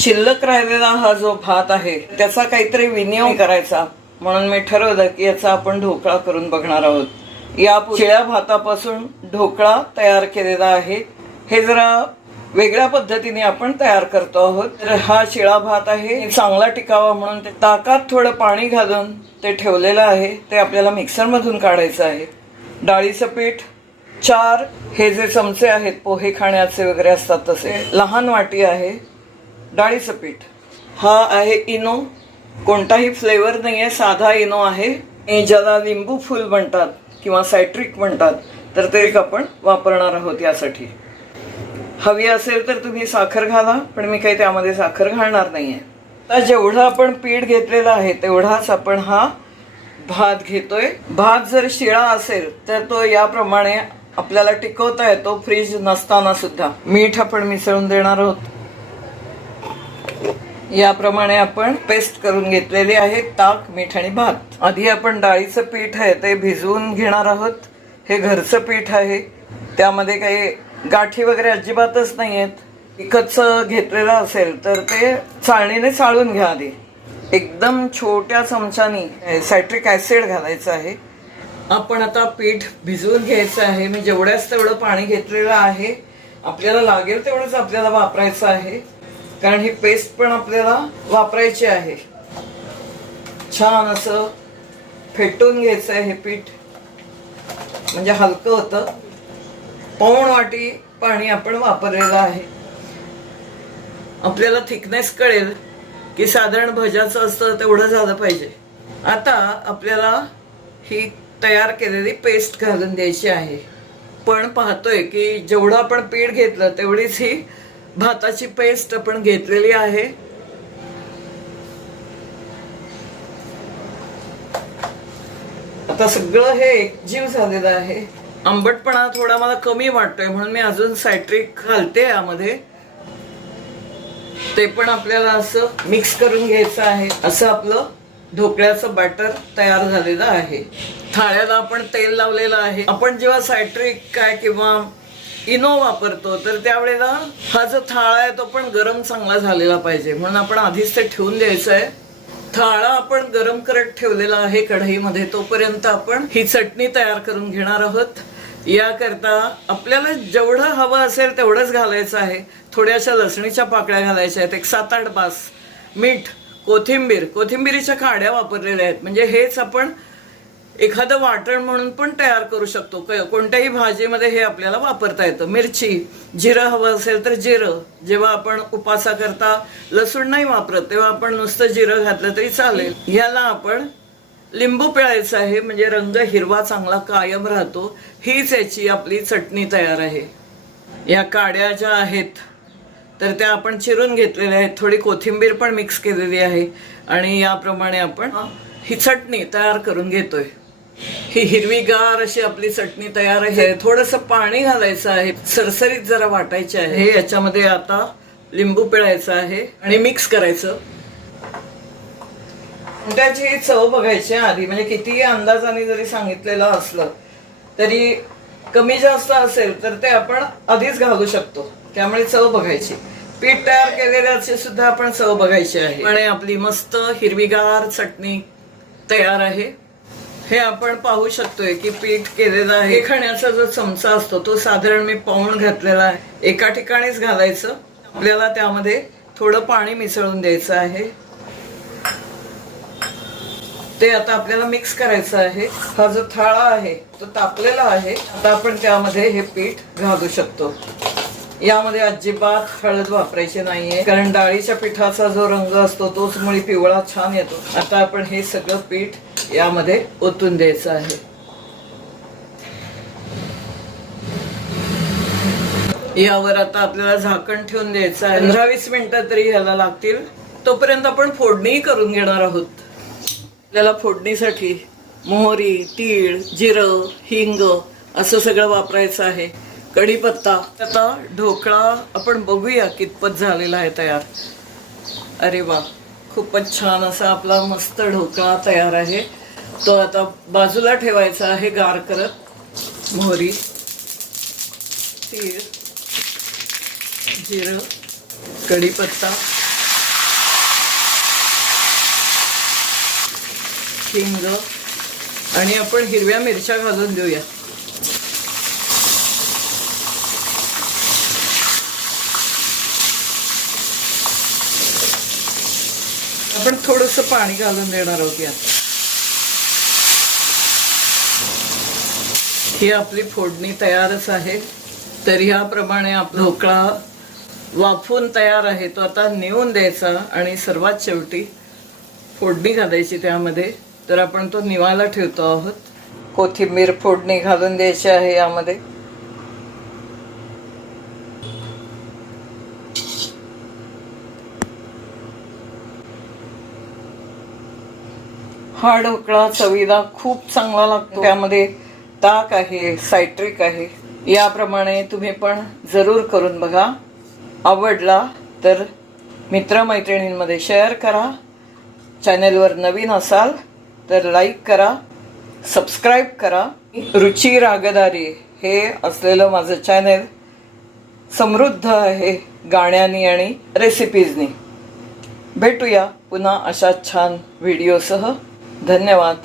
शिल्लक राहिलेला हा जो भात आहे त्याचा काहीतरी विनियोग करायचा. म्हणून मी ठरवलं की याचा आपण ढोकळा करून बघणार आहोत. या शिळ्या भातापासून ढोकळा तयार केलेला आहे. हे जरा वेगळ्या पद्धतीने आपण तयार करतो आहोत. तर हा शिळा भात आहे. चांगला टिकावा म्हणून ते ताकात थोडं पाणी घालून ते ठेवलेलं आहे. ते आपल्याला मिक्सरमधून काढायचं आहे. डाळीचं पीठ चार हे जे चमचे आहेत पोहे खाण्याचे वगैरे असतात तसे. लहान वाटी आहे. डाळीचं पीठ. हा आहे इनो. कोणताही फ्लेवर नाही आहे साधा इनो आहे. आणि ज्याला लिंबू फुल म्हणतात किंवा सायट्रिक म्हणतात तर ते एक आपण वापरणार आहोत यासाठी. हवी असेल तर तुम्ही साखर घाला पण मी काही त्यामध्ये साखर घालणार नाही आहे तर जेवढं आपण पीठ घेतलेलं आहे तेवढाच आपण हा भात घेतोय. भात जर शिळा असेल तर तो याप्रमाणे आपल्याला टिकवता येतो फ्रीज नसताना सुद्धा. मीठ आपण मिसळून देणार आहोत. याप्रमाणे आपण पेस्ट करून घेतलेली आहे ताक मीठ आणि भात. आधी आपण डाळीचं पीठ आहे ते भिजवून घेणार आहोत. हे घरचं पीठ आहे. त्यामध्ये काही गाठी वगैरे अजिबातच नाही आहेत. विकतचं घेतलेलं असेल तर ते चाळणीने चाळून घ्या आधी. एकदम छोट्या चमचानी सायट्रिक ॲसिड घालायचं आहे. आपण आता पीठ भिजवून घ्यायचं आहे. मी जेवढ्याच तेवढं पाणी घेतलेलं आहे. आपल्याला लागेल तेवढंच आपल्याला वापरायचं आहे. कारण ही पेस्ट पण आपल्याला वापरायची आहे. छान असं फेटून घ्यायचं आहे हे पीठ. म्हणजे हलकं होतं. पाऊण वाटी पाणी आपण वापरलेलं आहे. आपल्याला थिकनेस कळेल की साधारण भजाचं असतं तेवढं झालं पाहिजे. आता आपल्याला ही तयार केलेली पेस्ट घालून द्यायची आहे. पण पाहतोय की जेवढं आपण पीठ घेतलं तेवढीच ही भाताची पेस्ट आपण घेतलेली आहे. आता सगळं हे एकजीव झालेलं आहे. आंबटपणा थोडा मला कमी वाटतोय म्हणून मी अजून सायट्रिक घालते यामध्ये. ते पण आपल्याला असं मिक्स करून घ्यायचं आहे. असं आपलं ढोकळ्याचं बॅटर तयार झालेलं आहे. थाळ्याला आपण तेल लावलेलं आहे. आपण जेव्हा सायट्रिक काय किंवा इनो वापरतो तर त्यावेळेला हा जो थाळा आहे तो पण गरम चांगला झालेला पाहिजे. म्हणून आपण आधीच ते ठेवून द्यायचं आहे थाळा आपण गरम करत ठेवलेला आहे कढईमध्ये तोपर्यंत आपण ही चटणी तयार करून घेणार आहोत. याकरता आपल्याला जेवढं हवं असेल तेवढंच घालायचं आहे. थोड्याशा लसणीच्या पाकळ्या घालायच्या आहेत एक सात आठ बास. मीठ कोथिंबीर कोथिंबीरीच्या काड्या वापरलेल्या आहेत. म्हणजे हेच आपण एखादं वाटण म्हणून पण तयार करू शकतो. कोणत्याही भाजीमध्ये हे आपल्याला वापरता येतं. मिरची जिरं हवं असेल तर जिरं. जेव्हा आपण उपासा करता लसूण नाही वापरत तेव्हा आपण नुसतं जिरं घातलं तरी चालेल. ह्याला आपण लिंबू पिळायचं आहे म्हणजे रंग हिरवा चांगला कायम राहतो. हीच याची आपली चटणी तयार आहे. या काड्या ज्या आहेत तर त्या आपण चिरून घेतलेल्या आहेत. थोडी कोथिंबीर पण मिक्स केलेली आहे. आणि याप्रमाणे आपण ही चटणी तयार करून घेतोय. ही हिरवीगार अशी आपली चटणी तयार आहे. थोडस पाणी घालायचं आहे. सरसरीत जरा वाटायचे आहे. याच्यामध्ये आता लिंबू पिळायचं आहे आणि मिक्स करायचं. त्याची चव बघायची आधी. म्हणजे कितीही अंदाजाने जरी सांगितलेलं असलं तरी कमी जास्त असेल तर ते आपण आधीच घालू शकतो. त्यामुळे चव बघायची. पीठ तयार केलेल्याची सुद्धा आपण चव बघायची आहे. आणि आपली मस्त हिरवीगार चटणी तयार आहे. हे आपण पाहू शकतोय की पीठ केलेलं आहे. खाण्याचा जो चमचा असतो तो साधारण मी पाऊण घातलेला आहे. एका ठिकाणीच घालायचं. आपल्याला त्यामध्ये थोडं पाणी मिसळून द्यायचं आहे. ते आता आपल्याला मिक्स करायचं आहे. हा जो थाळा आहे तो तापलेला आहे. आता आपण त्यामध्ये हे पीठ घालू शकतो. यामध्ये अजिबात हळद वापरायची नाहीये. कारण डाळीच्या पिठाचा जो रंग असतो तोच मुळी पिवळा छान येतो. आता आपण हे सगळं पीठ यामध्ये ओतून द्यायचं आहे. यावर आता आपल्याला झाकण ठेवून द्यायचं आहे. पंधरा वीस मिनिटं तरी ह्याला लागतील. तोपर्यंत आपण फोडणीही करून घेणार आहोत. आपल्याला फोडणीसाठी मोहरी तीळ जिरं हिंग असं सगळं वापरायचं आहे. कढीपत्ता. आता ढोकळा आपण बघूया कितपत झालेला आहे तयार. अरे वा खूपच छान असा आपला मस्त ढोकळा तयार आहे. तो आता बाजूला ठेवायचा आहे गार करत. मोहरी तीळ जिरं कढीपत्ता शिंग आणि आपण हिरव्या मिरच्या घालून देऊया. आपण थोडस पाणी घालून देणार आहोत यात. ही आपली फोडणी तयारच आहे. तर ह्याप्रमाणे आपला ढोकळा वाफून तयार आहे. तो आता नेऊन द्यायचा आणि सर्वात शेवटी फोडणी घालायची त्यामध्ये. तर आपण तो निवायला ठेवतो आहोत. कोथिंबीर फोडणी घालून द्यायची आहे यामध्ये. हा ढोकळा चवीला खूप चांगला लागतो. त्यामध्ये ताक आहे सायट्रिक आहे याप्रमाणे तुम्ही पण जरूर करून बघा. आवडला तर मित्रमैत्रिणींमध्ये शेअर करा. चॅनेलवर नवीन असाल तर लाईक करा सबस्क्राईब करा. रुची रागदारी हे असलेलं माझं चॅनेल समृद्ध आहे गाण्यानी आणि रेसिपीजनी भेटूया पुन्हा अशा छान व्हिडिओसह धन्यवाद.